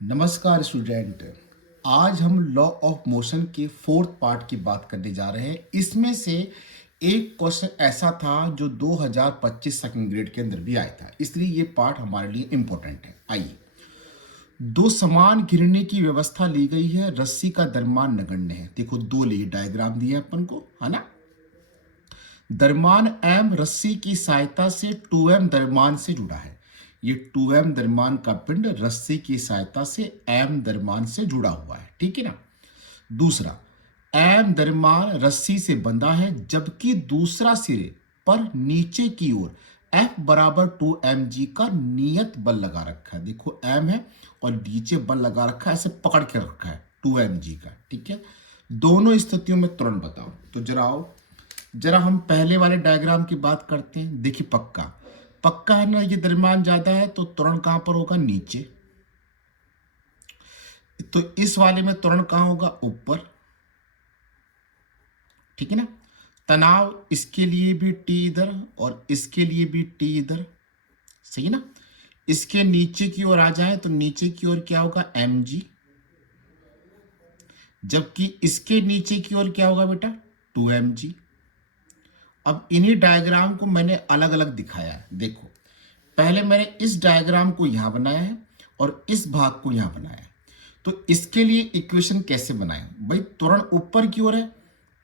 नमस्कार स्टूडेंट। आज हम लॉ ऑफ मोशन के फोर्थ पार्ट की बात करने जा रहे हैं। इसमें से एक क्वेश्चन ऐसा था जो 2025 सेकंड ग्रेड के अंदर भी आया था, इसलिए ये पार्ट हमारे लिए इम्पोर्टेंट है। आइए, दो समान घिरने की व्यवस्था ली गई है, रस्सी का द्रव्यमान नगण्य है। देखो दो लिए डायग्राम दिया अपन को, है ना। द्रव्यमान m रस्सी की सहायता से 2m द्रव्यमान से जुड़ा है। ये 2m द्रव्यमान का पिंड रस्सी की सहायता से m द्रव्यमान से जुड़ा हुआ है, ठीक है ना। दूसरा, m द्रव्यमान रस्सी से बंधा है, जबकि दूसरा सिरे पर नीचे की ओर F बराबर 2mg का नियत बल लगा रखा है। देखो m है और नीचे बल लगा रखा है, ऐसे पकड़ के रखा है 2mg का, ठीक है। दोनों स्थितियों में तुरंत बताओ। तो जरा आओ, जरा हम पहले वाले डायग्राम की बात करते हैं। देखिए पक्का पक्का है ना, ये द्रव्यमान ज्यादा है तो त्वरण कहां पर होगा? नीचे। तो इस वाले में त्वरण कहां होगा? ऊपर, ठीक है ना। तनाव इसके लिए भी टी इधर और इसके लिए भी टी इधर, सही है ना। इसके नीचे की ओर आ जाए तो नीचे की ओर क्या होगा? mg, जबकि इसके नीचे की ओर क्या होगा बेटा? 2mg। अब इन्हीं डायग्राम को मैंने अलग अलग दिखाया है। देखो, पहले मैंने इस डायग्राम को यहां बनाया है और इस भाग को यहां बनाया है। तो इसके लिए इक्वेशन कैसे बनाए भाई? त्वरण ऊपर की ओर है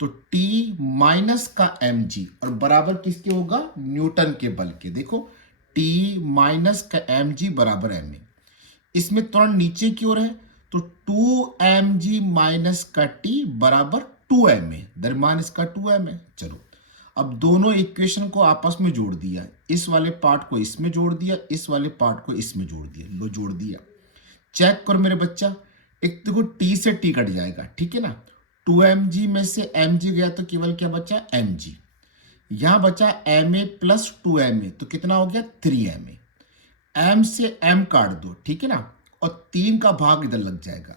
तो T माइनस का mg और बराबर किसके होगा? न्यूटन के बल के। देखो T माइनस का mg बराबर ma। इसमें त्वरण नीचे की ओर है तो 2mg माइनस का t बराबर 2ma। द्रव्यमान इसका 2ma। चलो, अब दोनों इक्वेशन को आपस में जोड़ दिया, इस वाले पार्ट को इसमें जोड़ दिया, इस वाले पार्ट को इसमें जोड़ दिया। लो जोड़ दिया। चेक करो मेरे बच्चा, एक देखो t से t कट जाएगा, ठीक है ना। 2mg में से mg गया तो केवल क्या बचा? mg। यहां बचा ma प्लस 2ma, तो कितना हो गया? 3ma। m से m काट दो, ठीक है ना, और 3 का भाग इधर लग जाएगा,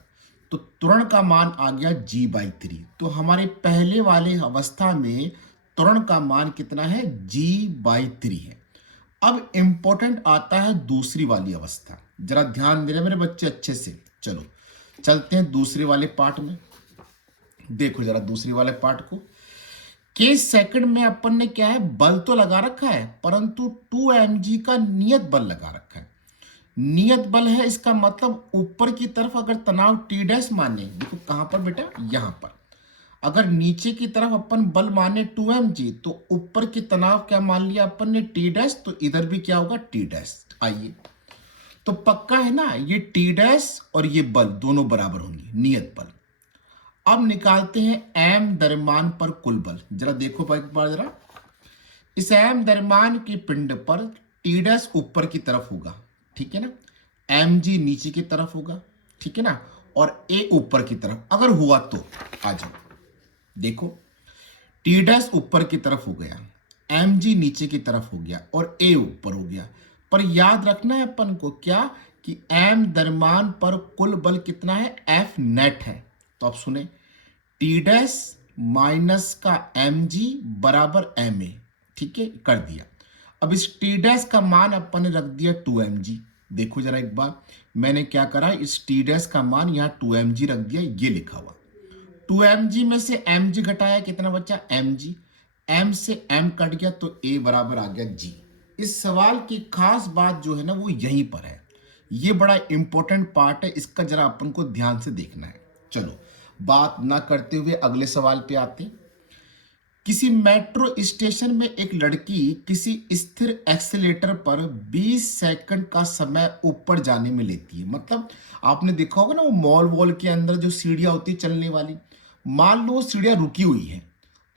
तो त्वरण का मान आ गया g/3। तो हमारे पहले वाले अवस्था में त्वरण का मान कितना है? g/3 है। अब इंपॉर्टेंट आता है दूसरी वाली अवस्था, जरा ध्यान देना मेरे बच्चे अच्छे से। चलो चलते हैं दूसरे वाले पार्ट में। देखो जरा दूसरे वाले पार्ट को। के सेकंड में अपन ने क्या है? बल तो लगा रखा है, परंतु 2mg का नियत बल लगा रखा है। नियत बल है, इसका मतलब ऊपर की तरफ अगर तनाव टी डैश माने, देखो कहां पर बेटा? यहां पर। अगर नीचे की तरफ अपन बल माने 2mg तो ऊपर की तनाव क्या मान लिया अपन ने? T dash. तो इधर भी क्या होगा? T dash. आइए, तो पक्का है ना, ये टी डैश और ये बल दोनों बराबर होंगे, नियत बल। अब निकालते हैं m द्रव्यमान पर कुल बल। जरा देखो एक बार जरा, इस m द्रव्यमान के पिंड पर टी डैश ऊपर की तरफ होगा, ठीक है ना, mg नीचे की तरफ होगा, ठीक है ना, और a ऊपर की तरफ अगर हुआ तो। आ जाओ, देखो टी डैश ऊपर की तरफ हो गया, mg नीचे की तरफ हो गया और a ऊपर हो गया। पर याद रखना है अपन को क्या, कि m द्रव्यमान पर कुल बल कितना है? F नेट है। तो आप सुने, टी डैश माइनस का mg बराबर ma, ठीक है, कर दिया। अब इस टी डैश का मान अपन ने रख दिया 2mg। देखो जरा एक बार, मैंने क्या करा, इस टी डैश का मान यहां 2mg रख दिया, ये लिखा हुआ। 2mg में से mg घटाया, कितना बचा? mg। m से m कट गया तो a बराबर आ गया g। इस सवाल की खास बात जो है ना, वो यहीं पर है। ये बड़ा इंपॉर्टेंट पार्ट है, इसका जरा अपन को ध्यान से देखना है। चलो बात ना करते हुए अगले सवाल पे आते हैं। किसी मेट्रो स्टेशन में एक लड़की किसी स्थिर एक्सीलेटर पर 20 सेकंड का समय ऊपर जाने में लेती है। मतलब आपने देखा होगा ना, वो मॉल वॉल के अंदर जो सीढ़ियां होती है चलने वाली, मान लो वो सीढ़ियां रुकी हुई है,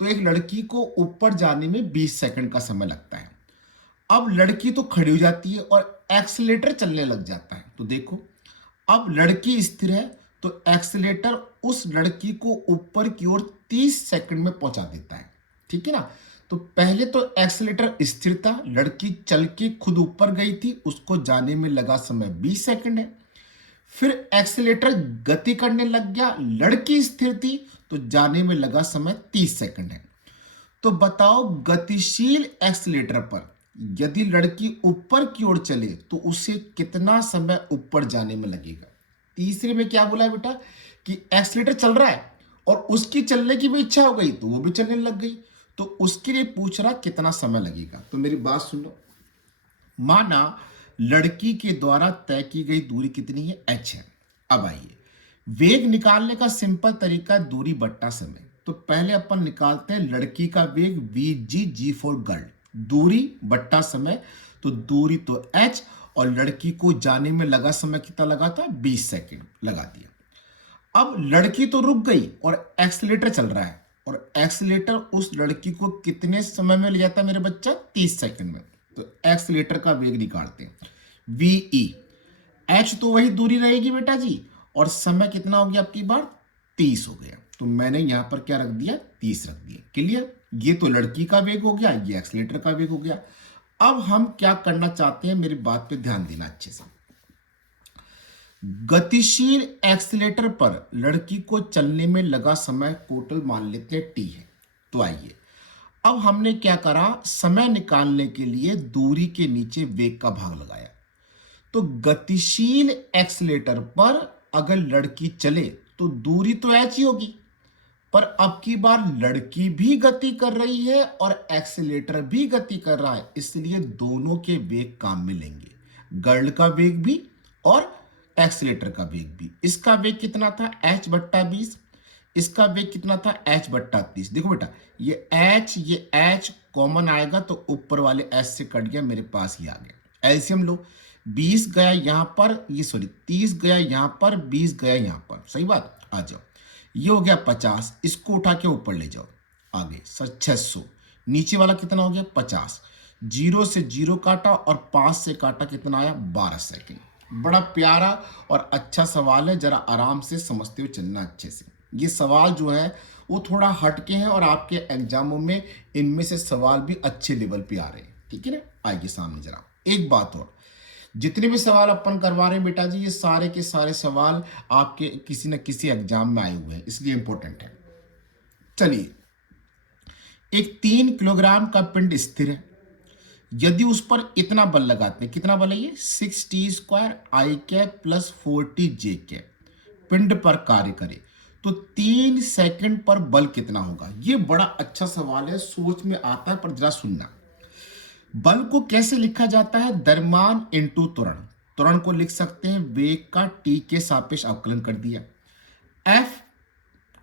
तो एक लड़की को ऊपर जाने में 20 सेकंड का समय लगता है। अब लड़की तो खड़ी हो जाती है और एक्सीलेटर चलने लग जाता है। तो देखो, अब लड़की स्थिर है तो एक्सीलेटर उस लड़की को ऊपर की ओर 30 सेकंड में पहुंचा देता है, ठीक है ना। तो पहले तो एक्सीलेटर स्थिर था, लड़की चल के खुद ऊपर गई थी, उसको जाने में लगा समय 20 सेकंड है। फिर एक्सीलेटर गति करने लग गया, लड़की स्थिर थी तो जाने में लगा समय 30 सेकंड है। तो बताओ, गतिशील एक्सीलेटर पर यदि लड़की ऊपर की ओर चले तो उसे कितना समय ऊपर जाने में लगेगा? तीसरे में क्या बोला है बेटा कि एक्सीलरेटर चल रहा है और उसकी चलने की भी इच्छा हो गई तो वो भी चलने लग गई, तो उसके लिए पूछ रहा कितना समय लगेगा। तो मेरी बात सुन लो, माना लड़की के द्वारा तय की गई दूरी कितनी है, h है। अब आइए, वेग निकालने का सिंपल तरीका है दूरी बट्टा समय। तो पहले अपन निकालते हैं लड़की का वेग vg, g फॉर गर्ल, दूरी बट्टा समय। तो दूरी तो h और लड़की को जाने में लगा समय कितना लगा था, 20 सेकेंड लगा दिया। अब लड़की तो रुक गई और एक्सीलरेटर चल रहा है, और एक्सीलरेटर उस लड़की को कितने समय में ले जाता है मेरे बच्चा, 30 सेकंड में। तो एक्सीलरेटर का वेग निकालते हैं, वी, एच तो वही दूरी रहेगी बेटा जी, और समय कितना हो गया आपकी बार, 30 हो गया। तो मैंने यहां पर क्या रख दिया, 30 रख दिया। क्लियर, ये तो लड़की का वेग हो गया, ये एक्सीलरेटर का वेग हो गया। अब हम क्या करना चाहते हैं, मेरी बात पे ध्यान देना अच्छे से। गतिशील एक्सीलेटर पर लड़की को चलने में लगा समय टोटल मान लेते हैं t है। तो आइए, अब हमने क्या करा, समय निकालने के लिए दूरी के नीचे वेग का भाग लगाया। तो गतिशील एक्सीलेटर पर अगर लड़की चले तो दूरी तो h ही होगी, पर अब की बार लड़की भी गति कर रही है और एक्सीलेटर भी गति कर रहा है, इसलिए दोनों के वेग काम में लेंगे, गर्ल का वेग भी और एक्सीलेटर का वेग भी। इसका वेग कितना था, h बट्टा 20, इसका वेग कितना था, h बट्टा 30। देखो बेटा, ये h कॉमन आएगा तो ऊपर वाले h से कट गया, मेरे पास ही आ गया। एलसीएम लो, 20 गया यहां पर, ये सॉरी 30 गया यहां पर, 20 गया यहां पर, सही बात। आ जाओ, ये हो गया 50, इसको उठा के ऊपर ले जाओ, आगे 600, नीचे वाला कितना हो गया 50, 0 से 0 काटा और 5 से काटा, कितना आया 12 सेकेंड। बड़ा प्यारा और अच्छा सवाल है, जरा आराम से समझते हुए चलना अच्छे से। ये सवाल जो है वो थोड़ा हटके हैं और आपके एग्जामों में इनमें से सवाल भी अच्छे लेवल पे आ रहे हैं, ठीक है ना। आइए सामने जरा एक बात और, जितने भी सवाल अपन करवा रहे हैं बेटा जी, ये सारे के सारे सवाल आपके किसी न किसी एग्जाम में आए हुए हैं, इसलिए इंपॉर्टेंट है। चलिए, एक 3 किलोग्राम का पिंड स्थिर है, यदि उस पर इतना बल लगाते हैं, कितना बल है ये, 6t² i cap plus 4t j cap, पिंड पर कार्य करे तो 3 सेकंड पर बल कितना होगा। ये बड़ा अच्छा सवाल है, सोच में आता है, पर जरा सुनना। बल को कैसे लिखा जाता है, द्रव्यमान इंटू त्वरण। त्वरण को लिख सकते हैं वेग का t के सापेक्ष अवकलन कर दिया, f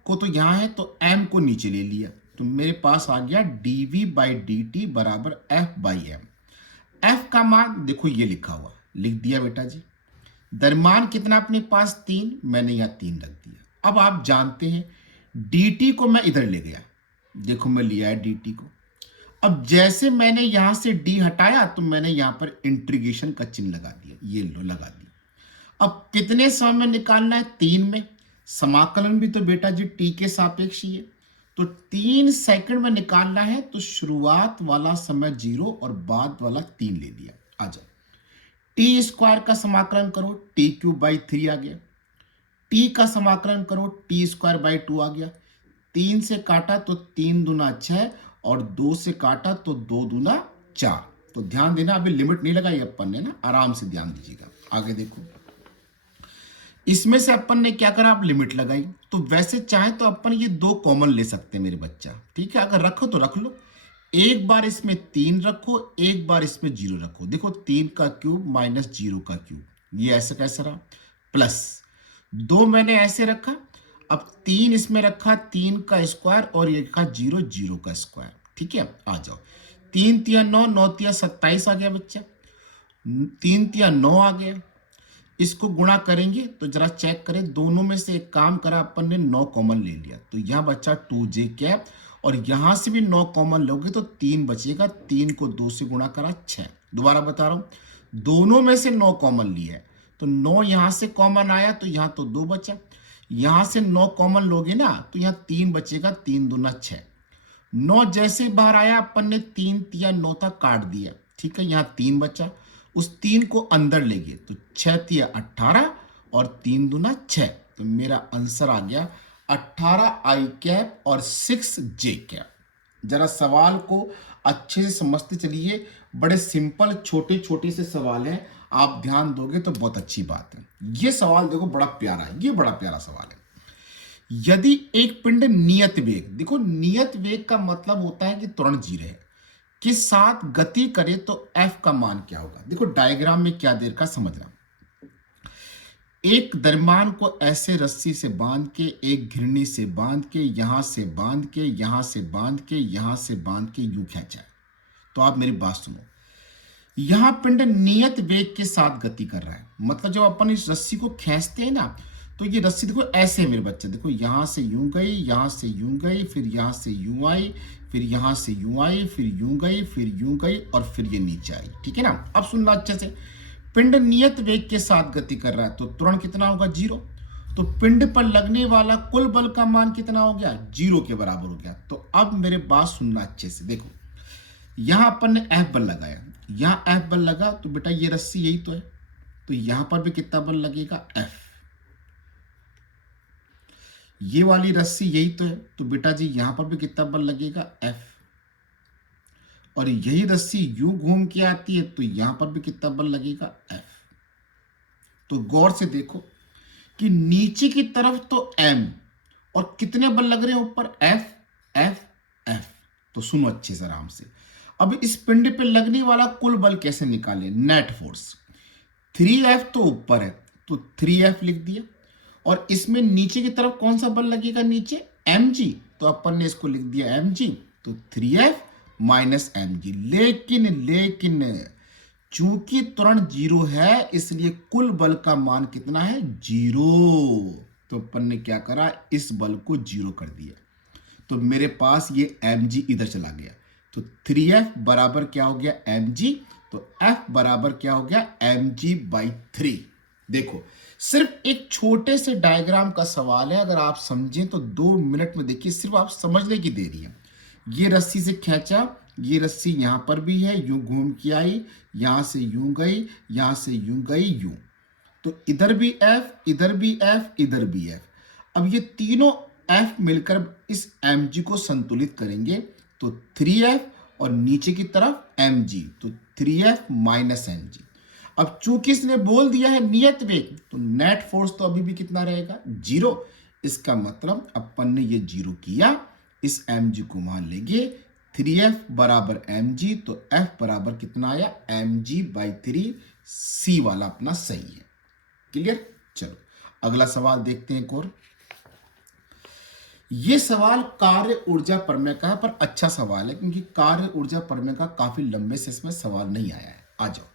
को तो यहां है तो m को नीचे ले लिया, तो मेरे पास आ गया dv/dt बराबर f/m। f का मान देखो ये लिखा हुआ, लिख दिया बेटा जी। द्रव्यमान कितना अपने पास 3, मैंने यहां 3 रख दिया। अब आप जानते हैं dt को मैं इधर ले गया, देखो मैं लिया है dt को। अब जैसे मैंने यहां से d हटाया तो मैंने यहां पर इंटीग्रेशन का चिन्ह लगा दिया, ये लो लगा दिया। अब कितने समय में निकालना है, 3 में। समाकलन भी तो बेटा जी t के सापेक्ष ही है, तो 3 सेकंड में निकालना है, तो शुरुआत वाला समय 0 और बाद वाला 3 ले लिया। आ जाओ, t² का समाकलन करो, t³/3 आ गया, t का समाकलन करो, t²/2 आ गया, 3 से काटा तो 3 दूना 6 और 2 से काटा तो 2 दूना 4। तो ध्यान देना, अभी लिमिट नहीं लगाई अपन ने ना, आराम से ध्यान दीजिएगा। आगे देखो, इसमें से अपन ने क्या करा, आप लिमिट लगाई, तो वैसे चाहे तो अपन ये 2 कॉमन ले सकते हैं मेरे बच्चा, ठीक है। अगर रखो तो रख लो, एक बार इसमें 3 रखो, एक बार इसमें 0 रखो। देखो 3 का क्यूब माइनस 0 का क्यूब, ये ऐसे कैसे रहा, प्लस 2 मैंने ऐसे रखा, अब 3 इसमें रखा, 3 का स्क्वायर और ये रखा 0, 0 का स्क्वायर, ठीक है। आ जाओ, 3 तिया 9, 9 तिया 27 आ गया बच्चा, 3 तिया 9 आ गया। इसको गुणा करेंगे तो जरा चेक करें, दोनों में से एक काम करा अपन ने, 9 कॉमन ले लिया, तो यहाँ बच्चा 2j कैप, और यहां से भी 9 कॉमन लोगे तो 3 बचेगा, 3 को 2 से गुणा करा 6। दोबारा बता रहा हूं, दोनों में से 9 कॉमन लिया है, तो 9 यहां से कॉमन आया तो यहां तो 2 बचा, यहां से 9 कॉमन लोगे ना तो यहां 3 बचेगा, 3 दूना 6। 9 जैसे बाहर आया अपन ने 3 तिया 9 तक काट दिया, ठीक है, यहाँ 3 बचा, उस 3 को अंदर ले गए तो 6 तिया 18 और 3 दूना 6, तो मेरा आंसर आ गया 18 i कैप और 6 j कैप। जरा सवाल को अच्छे से समझते चलिए, बड़े सिंपल छोटे छोटे से सवाल हैं, आप ध्यान दोगे तो बहुत अच्छी बात है। ये सवाल देखो बड़ा प्यारा है, ये बड़ा प्यारा सवाल है। यदि एक पिंड नियत वेग, देखो नियत वेग का मतलब होता है कि त्वरण जीरो है, के साथ गति करे तो f का मान क्या होगा। देखो डायग्राम में क्या दे रखा समझना। एक द्रव्यमान को ऐसे रस्सी से बांध के, एक घिरनी से बांध के, यहां से बांध के, यहां से बांध के, यहां से बांध के यूं खींचा है। तो आप मेरी बात सुनो, यहां पिंड नियत वेग के साथ गति कर रहा है। मतलब जब अपन इस रस्सी को खींचते हैं ना, तो ये रस्सी देखो ऐसे है मेरे बच्चे, देखो यहां से यूं गई, यहां से यूं गई, फिर यहां से यूं आई, फिर यहां से यूं आई, फिर यूं गई, फिर यूं गई और फिर ये नीचे आई। ठीक है ना। अब सुनना अच्छे से, पिंड नियत वेग के साथ गति कर रहा है तो त्वरण कितना होगा, जीरो। तो पिंड पर लगने वाला कुल बल का मान कितना हो गया, जीरो के बराबर हो गया। तो अब मेरे बात सुनना अच्छे से, देखो यहां अपन ने F बल लगाया, यहां F बल लगा तो बेटा ये रस्सी यही तो है, तो यहां पर भी कितना बल लगेगा, F। ये वाली रस्सी यही तो है, तो बेटा जी यहां पर भी कितना बल लगेगा, F। और यही रस्सी यूं घूम के आती है तो यहां पर भी कितना बल लगेगा, F। तो गौर से देखो कि नीचे की तरफ तो M और कितने बल लग रहे हैं ऊपर, F F F। तो सुनो अच्छे से आराम से, अब इस पिंड पे लगने वाला कुल बल कैसे निकालें, नेट फोर्स। 3F तो ऊपर है तो 3F लिख दिया, और इसमें नीचे की तरफ कौन सा बल लगेगा, नीचे mg, तो अपन ने इसको लिख दिया mg। तो 3F माइनस mg। लेकिन चूंकि त्वरण जीरो है इसलिए कुल बल का मान कितना है, जीरो। तो अपन ने क्या करा, इस बल को जीरो कर दिया। तो मेरे पास ये mg इधर चला गया, तो 3F बराबर क्या हो गया, mg। तो F बराबर क्या हो गया, mg/3। देखो सिर्फ एक छोटे से डायग्राम का सवाल है, अगर आप समझें तो 2 मिनट में देखिए, सिर्फ आप समझने की देरी है। ये रस्सी से खींचा, ये रस्सी यहां पर भी है, यूं घूम के आई, यहां से यूं गई, यहां से यूं गई, यूं। तो इधर भी F, इधर भी F, इधर भी F। अब ये तीनों F मिलकर इस mg को संतुलित करेंगे, तो 3F और नीचे की तरफ mg, तो 3F माइनस mg। अब चूंकि इसने बोल दिया है नियत वेग, तो नेट फोर्स तो अभी भी कितना रहेगा, जीरो। इसका मतलब अपन ने ये जीरो किया, इस mg को मान लेंगे, 3F बराबर mg, तो F बराबर कितना आया, mg/3। C वाला अपना सही है। क्लियर। चलो अगला सवाल देखते हैं एक और। ये सवाल कार्य ऊर्जा प्रमेय का है, पर अच्छा सवाल है क्योंकि कार्य ऊर्जा प्रमेय का काफी लंबे से इसमें सवाल नहीं आया है। आ जाओ,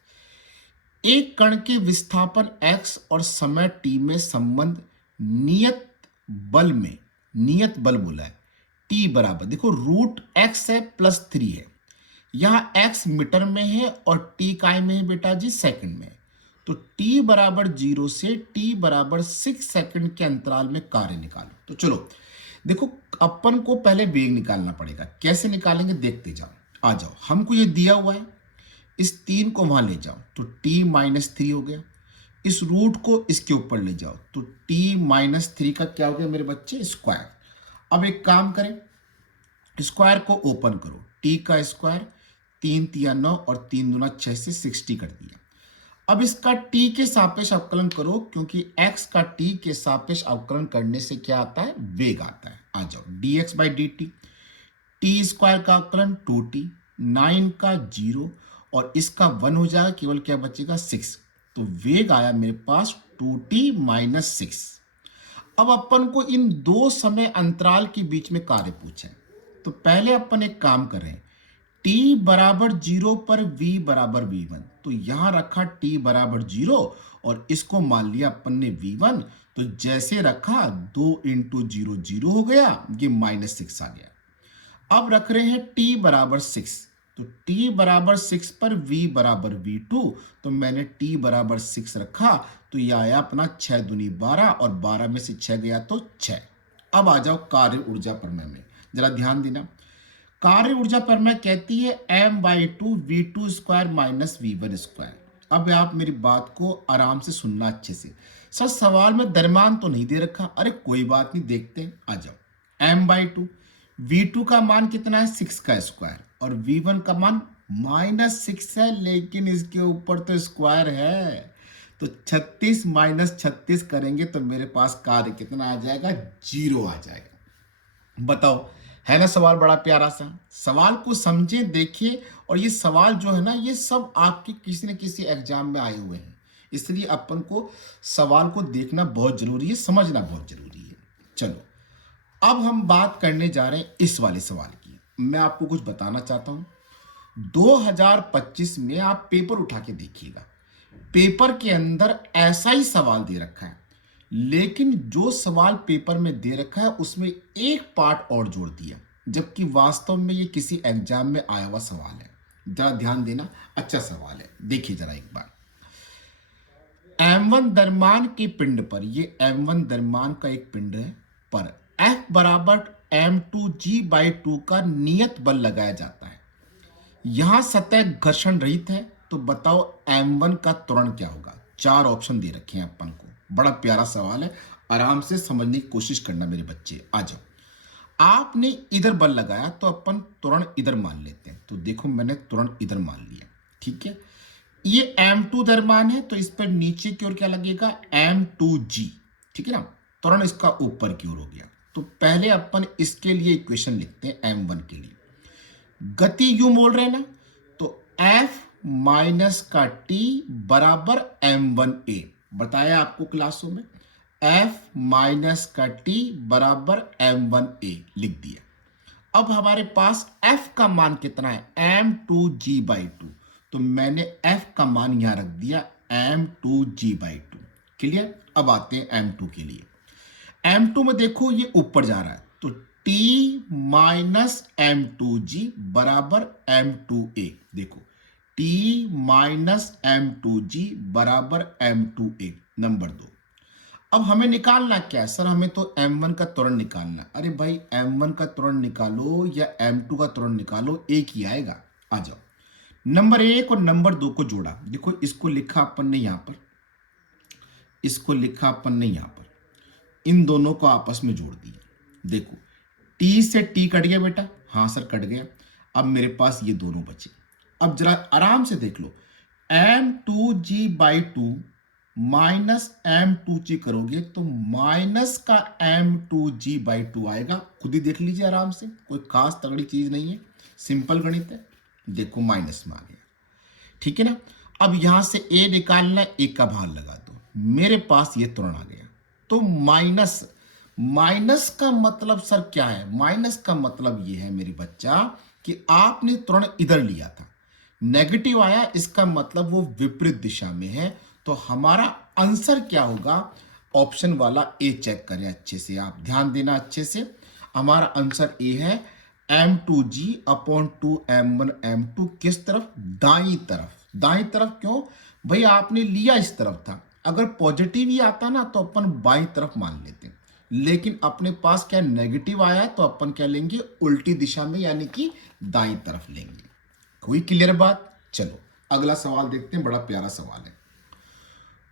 एक कण के विस्थापन x और समय t में संबंध नियत बल में, नियत बल बोला है, t बराबर, देखो रूट x है प्लस 3 है, यहां x मीटर में है और t काय में है बेटा जी, सेकंड में। तो t बराबर 0 से t बराबर 6 सेकंड के अंतराल में कार्य निकालो। तो चलो देखो, अपन को पहले वेग निकालना पड़ेगा, कैसे निकालेंगे देखते जाओ। आ जाओ, हमको ये दिया हुआ है, इस 3 को वहां ले जाओ तो t-3 हो गया, इस रूट को इसके ऊपर ले जाओ तो t-3 का क्या हो गया मेरे बच्चे, स्क्वायर। अब एक काम करें, स्क्वायर को ओपन करो, t का स्क्वायर, 3 तिया 9 और 3 दूना 6 से 60 कर दिया। अब इसका t के सापेक्ष अवकलन करो, क्योंकि x का t के सापेक्ष अवकलन करने से क्या आता है, वेग आता है। आ जाओ, dx/dt, t स्क्वायर का अवकलन 2t, 9 का 0 और इसका 1 हो जाएगा, केवल क्या बचेगा, 6। तो वेग आया मेरे पास 2t-6। अब अपन को इन दो समय अंतराल के बीच में कार्य पूछा है, तो पहले अपन एक काम कर रहे हैं, t बराबर 0 पर v बराबर v1, तो यहां रखा t बराबर 0 और इसको मान लिया अपन ने v1। तो जैसे रखा 2 × 0 0 हो गया, ये -6 आ गया। अब रख रहे हैं t बराबर 6, तो t बराबर 6 पर v बराबर v2, तो मैंने t बराबर 6 रखा, तो यह आया अपना 6 दूनी 12 और 12 में से 6 गया तो 6। अब आ जाओ कार्य ऊर्जा प्रमेय में, जरा ध्यान देना। कार्य ऊर्जा प्रमेय कहती है m/2 v2² माइनस v1²। अब आप मेरी बात को आराम से सुनना अच्छे से। सर सवाल में द्रव्यमान तो नहीं दे रखा, अरे कोई बात नहीं, देखते हैं। आ जाओ, m/2, v2 का मान कितना है, 6 का स्क्वायर और v1 का मान -6 है, लेकिन इसके ऊपर तो स्क्वायर है, तो 36 माइनस 36 करेंगे तो मेरे पास कार्य कितना आ जाएगा, 0 आ जाएगा। बताओ, है ना सवाल बड़ा प्यारा सा। सवाल को समझे, देखिए, और ये सवाल जो है ना, ये सब आपके किसी न किसी एग्जाम में आए हुए हैं, इसलिए अपन को सवाल को देखना बहुत जरूरी है, समझना बहुत जरूरी है। चलो, अब हम बात करने जा रहे हैं इस वाले सवाल की। मैं आपको कुछ बताना चाहता हूं। 2025 में आप पेपर उठा के देखिएगा, पेपर के अंदर ऐसा ही सवाल दे रखा है, लेकिन जो सवाल पेपर में दे रखा है उसमें एक पार्ट और जोड़ दिया, जबकि वास्तव में ये किसी एग्जाम में आया हुआ सवाल है। जरा ध्यान देना, अच्छा सवाल है, देखिए जरा एक बार। M1 द्रव्यमान के पिंड पर, ये M1 द्रव्यमान का एक पिंड है, पर F बराबर m2g/2 का नियत बल लगाया जाता है। यहां सतह घर्षण रहित है, तो बताओ M1 का त्वरण क्या होगा। 4 ऑप्शन दे रखे हैं अपन को, बड़ा प्यारा सवाल है, आराम से समझने की कोशिश करना मेरे बच्चे। आ जाओ, आपने इधर बल लगाया तो अपन त्वरण इधर मान लेते हैं, तो देखो मैंने त्वरण इधर मान लिया, ठीक है। ये M2 द्रव्यमान है, तो इस पर नीचे की ओर क्या लगेगा, M2g, ठीक है ना। त्वरण इसका ऊपर की ओर हो गया, तो पहले अपन इसके लिए इक्वेशन लिखते हैं M1 के लिए। गति यूं बोल रहे हैं ना, तो F माइनस का T बराबर M1A, बताया आपको क्लासों में, F माइनस का T बराबर M1A लिख दिया। अब हमारे पास F का मान कितना है, m2g/2, तो मैंने F का मान यहां रख दिया m2g/2। क्लियर। अब आते हैं M2 के लिए। M2 में देखो ये ऊपर जा रहा है, तो T माइनस M2g बराबर M2A। देखो T माइनस M2g बराबर M2A। नंबर 2, अब हमें निकालना क्या है सर, हमें तो M1 का त्वरण निकालना। अरे भाई, M1 का त्वरण निकालो या M2 का त्वरण निकालो, एक ही आएगा। आ जाओ, नंबर 1 और नंबर 2 को जोड़ा। देखो, इसको लिखा अपन ने यहां पर, इसको लिखा अपन ने यहां पर, इन दोनों को आपस में जोड़ दिया। देखो, T से T कट गया बेटा, हाँ सर कट गया। अब मेरे पास ये दोनों बचे। अब जरा आराम से देख लो, m2g/2 माइनस m2g करोगे तो माइनस का m2g/2 आएगा। खुद ही देख लीजिए आराम से, कोई खास तगड़ी चीज नहीं है, सिंपल गणित है। देखो माइनस में आ गया, ठीक है ना। अब यहां से a निकालना, a का भार लगा दो, मेरे पास ये त्वरण आ गया। तो माइनस, माइनस का मतलब सर क्या है, माइनस का मतलब ये है मेरे बच्चा कि आपने त्वरण इधर लिया था, नेगेटिव आया, इसका मतलब वो विपरीत दिशा में है। तो हमारा आंसर क्या होगा, ऑप्शन वाला ए चेक करें अच्छे से, आप ध्यान देना अच्छे से। हमारा आंसर ए है m2g/2m1 m2 किस तरफ, दाई तरफ। दाई तरफ क्यों भाई, आपने लिया इस तरफ था, अगर पॉजिटिव ही आता ना तो अपन बाई तरफ मान लेते, लेकिन अपने पास क्या नेगेटिव आया है, तो अपन क्या लेंगे, उल्टी दिशा में, यानी कि दाई तरफ लेंगे। कोई क्लियर बात। चलो अगला सवाल देखते हैं, बड़ा प्यारा सवाल है।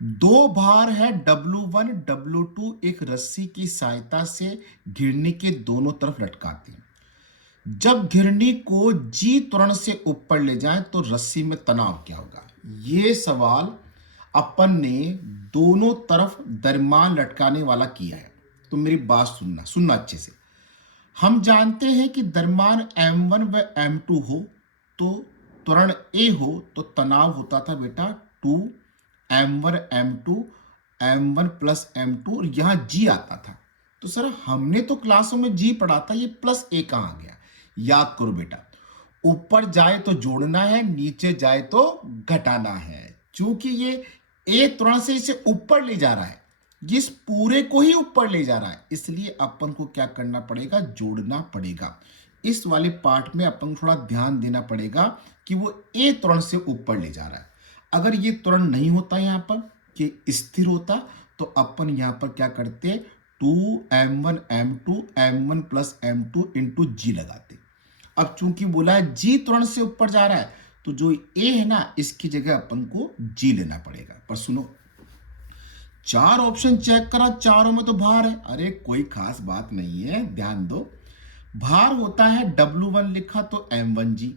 2 भार है W1 W2 एक रस्सी की सहायता से घिरनी के दोनों तरफ लटकाते हैं। जब घिरनी को G त्वरण से ऊपर ले जाएं तो रस्सी में तनाव क्या होगा। ये सवाल अपन ने दोनों तरफ द्रव्यमान लटकाने वाला किया है, तो मेरी बात सुनना, सुनना अच्छे से। हम जानते हैं कि द्रव्यमान M1 व M2 हो तो त्वरण A हो, तो तनाव होता था बेटा 2m1 m2 m1 plus m2, और यहां G आता था। तो सर हमने तो क्लासों में G पढ़ा था, ये प्लस A कहां आ गया। याद करो बेटा, ऊपर जाए तो जोड़ना है, नीचे जाए तो घटाना है। चूंकि ये A त्वरण से इसे ऊपर ले जा रहा है, जिस पूरे को ही ऊपर ले जा रहा है, इसलिए अपन को क्या करना पड़ेगा, जोड़ना पड़ेगा। इस वाले पार्ट में अपन को थोड़ा ध्यान देना पड़ेगा कि वो A त्वरण से ऊपर ले जा रहा है। अगर ये त्वरण नहीं होता यहां पर, कि स्थिर होता, तो अपन यहां पर क्या करते, 2m1 m2 m1 plus m2 into G लगाते। अब चूंकि बोला है G त्वरण से ऊपर जा रहा है, तो जो A है ना, इसकी जगह अपन को G लेना पड़ेगा। पर सुनो, 4 ऑप्शन चेक करा, चारों में तो भार है। अरे कोई खास बात नहीं है, ध्यान दो। भार होता है W1 लिखा तो m1g,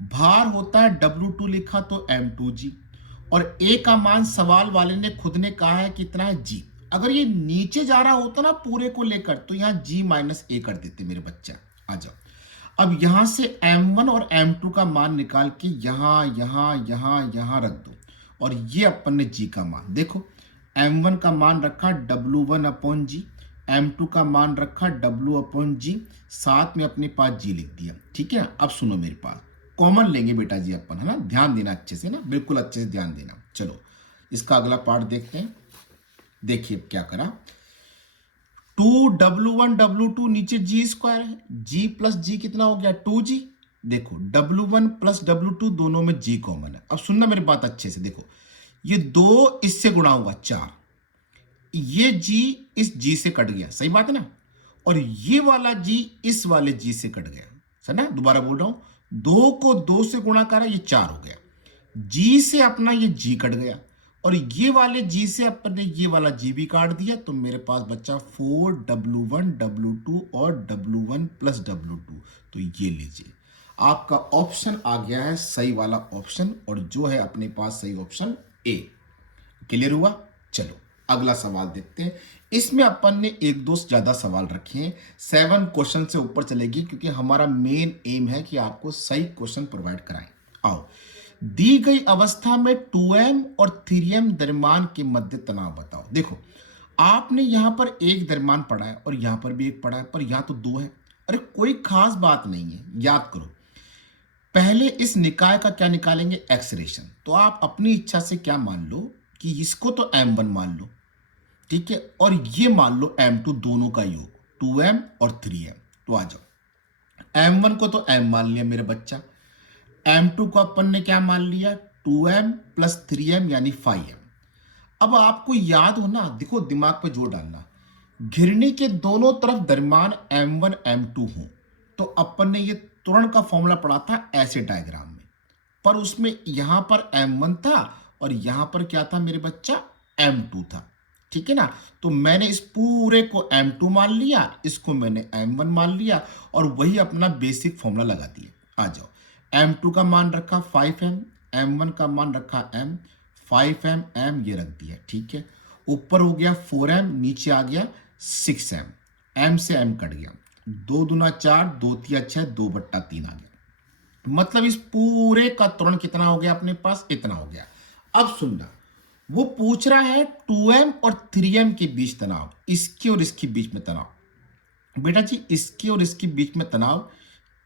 भार होता है W2 लिखा तो M2G, और ए का मान सवाल वाले ने खुद ने कहा है कितना है G। अगर ये नीचे जा रहा होता ना पूरे को लेकर तो यहाँ G माइनस ए कर देते मेरे बच्चा। आ जाओ, अब यहां से M1 और M2 का मान निकाल के यहां यहां यहां यहां रख दो, और ये अपन ने G का मान देखो, M1 का मान रखा W1 अपॉन जी, M2 का मान रखा W अपॉन जी, साथ में अपने पास G लिख दिया। ठीक है, अब सुनो मेरे पास कॉमन लेंगे बेटा जी अपन, है ना, ध्यान देना अच्छे से ना, बिल्कुल अच्छे से ध्यान देना। चलो इसका अगला पार्ट देखते हैं। देखिए क्या करा, 2W1 W2 नीचे G स्क्वायर है, G प्लस G कितना हो गया 2G। देखो W1 प्लस W2 दोनों में G कॉमन है। अब सुनना मेरी बात अच्छे से, देखो ये 2 इससे गुणा होगा 4, ये G इस G से कट गया, सही बात है ना, और ये वाला G इस वाले G से कट गया, सही ना। दोबारा बोल रहा हूं, 2 को 2 से गुणा करा, ये 4 हो गया, G से अपना ये G कट गया, और ये वाले G से अपने ये वाला G भी काट दिया, तो मेरे पास बच्चा 4W1 W2 और W1 प्लस W2। तो ये लीजिए आपका ऑप्शन आ गया है सही वाला ऑप्शन, और जो है अपने पास सही ऑप्शन ए। क्लियर हुआ। चलो अगला सवाल देखते हैं। इसमें अपन ने एक दो ज्यादा सवाल रखे हैं, 7 क्वेश्चन से ऊपर चलेगी, क्योंकि हमारा मेन एम है कि आपको सही क्वेश्चन प्रोवाइड कराएं। आओ, दी गई अवस्था में 2m और 3m द्रव्यमान के मध्य तनाव बताओ। देखो आपने यहां पर एक द्रव्यमान पढ़ा है और यहां पर भी एक पढ़ा है, पर यहां तो 2 है। अरे कोई खास बात नहीं है, याद करो। पहले इस निकाय का क्या निकालेंगे, एक्सरेशन। तो आप अपनी इच्छा से क्या मान लो कि इसको तो m1 मान लो, ठीक है, और ये मान लो m2, दोनों का योग 2m और 3m। तो आ जाओ, m1 को तो m मान लिया मेरे बच्चा, M2 को अपन ने क्या मान लिया 2m प्लस 3m यानी 5m। अब आपको याद हो ना, देखो दिमाग पे जोर डालना, घिरनी के दोनों तरफ द्रव्यमान M1 M2 हो, तो अपन ने ये त्वरण का फॉर्मूला पढ़ा था ऐसे डायग्राम में, पर उसमें यहां पर M1 था और यहां पर क्या था मेरे बच्चा M2 था। ठीक है ना, तो मैंने इस पूरे को M2 मान लिया, इसको मैंने M1 मान लिया, और वही अपना बेसिक फॉर्मूला लगा दिया। आ जाओ, M2 का मान रखा 5m, M1 का मान रखा m, 5m m ये रख दिया। ठीक है, ऊपर हो गया 4m, नीचे आ गया 6m, m से m कट गया, 2 दूना 4, 2 तिया 6, 2/3 आ गया। मतलब इस पूरे का त्वरण कितना हो गया अपने पास, इतना हो गया। अब सुनना, वो पूछ रहा है 2m और 3m के बीच तनाव, इसके और इसके बीच में तनाव। बेटा जी इसके और इसके बीच में तनाव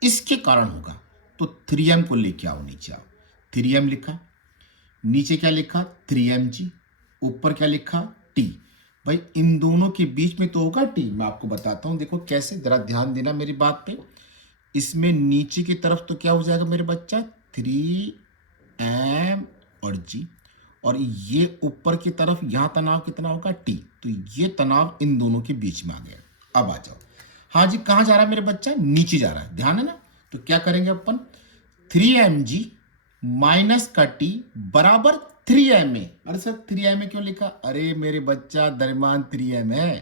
इसके कारण होगा, तो 3m को लेके आओ, नीचे आओ, 3m लिखा, नीचे क्या लिखा 3mg, ऊपर क्या लिखा t। भाई इन दोनों के बीच में तो होगा t, मैं आपको बताता हूं, देखो कैसे, जरा ध्यान देना मेरी बात पे। इसमें नीचे की तरफ तो क्या हो जाएगा मेरे बच्चा 3m और g, और ये ऊपर की तरफ यहां तनाव कितना होगा t, तो ये तनाव इन दोनों के बीच में आ गया। अब आ जाओ, हाँ जी कहां जा रहा है मेरे बच्चा, नीचे जा रहा है, ध्यान है ना। तो क्या करेंगे अपन, 3mg माइनस का t बराबर 3ma। अरे सर 3ma क्यों लिखा, अरे मेरे बच्चा द्रव्यमान 3m है,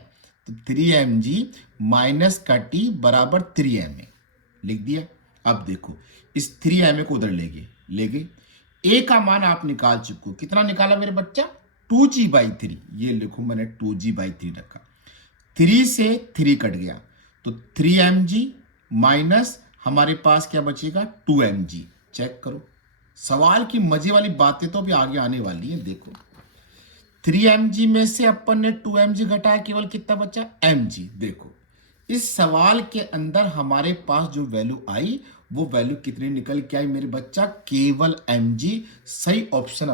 तो 3mg माइनस का t बराबर 3ma लिख दिया। अब देखो इस 3ma को उधर ले गए, a का मान आप निकाल चुके हो, कितना निकाला मेरे बच्चा 2g/3, ये लिखो मैंने 2g/3 रखा, 3 से 3 कट गया, तो 3mg माइनस हमारे पास क्या बचेगा 2mg। चेक करो, सवाल की मजे वाली बातें तो अभी आगे आने वाली है। देखो 3mg में से अपन ने 2mg घटाया, केवल कितना बचा mg। देखो इस सवाल के अंदर हमारे पास जो वैल्यू आई वो वैल्यू कितनी निकल के आई मेरे बच्चा, केवल mg। सही ऑप्शन